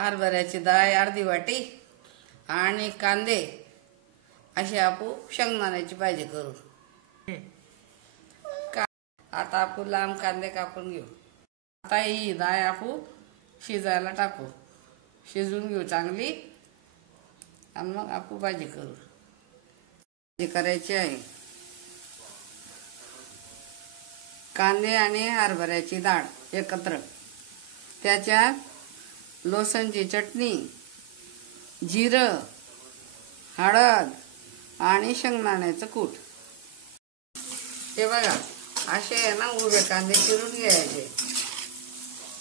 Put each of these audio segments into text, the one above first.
हरभऱ्याची डाळ अर्धी वाटी आणि कांदे अशी आपण शेंगदाण्याची भाजी करू। आता आपण लांब कांदे कापून घेऊ। आता ही डाळ आपण शिजायला टाकू, शिजून घेऊ चांगली आणि मग आपण भाजी करू। भाजी करायची आहे। कांदे आणि हरभऱ्याची डाळ एकत्र, त्याच्यात लसूणची चटणी, जिरं, हळद आणि शेंगदाण्याचं कूट। हे बघा, असे आहे ना उभे कांदे चिरून घ्यायचे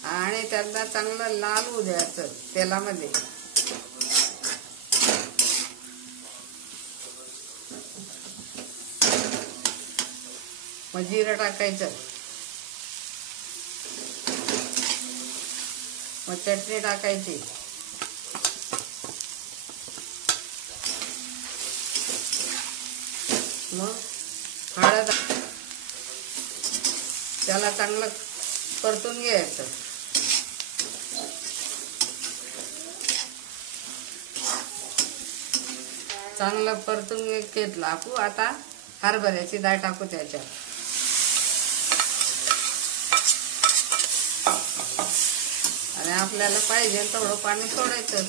आणि त्यांना चांगलं लाल होऊ द्यायचं तेलामध्ये। मग जिरं टाकायचं, मग चटणी टाकायची, मग हळद, त्याला चांगलं परतून घ्यायचं। चांगलं परतून घेतलं आपण। आता हरभऱ्याची डाळ टाकू त्याच्यात आणि आपल्याला पाहिजे तेवढं पाणी सोडायचं।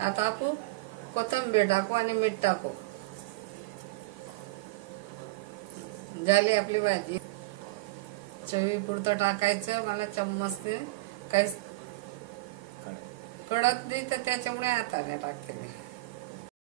आता आपण कोथिंबीर टाकू आणि मीठ टाकू। झाली आपली भाजी। चवीपुरतं टाकायचं। मला चम्मचने काही कळत नाही तर त्याच्यामुळे हाताने टाकते मी।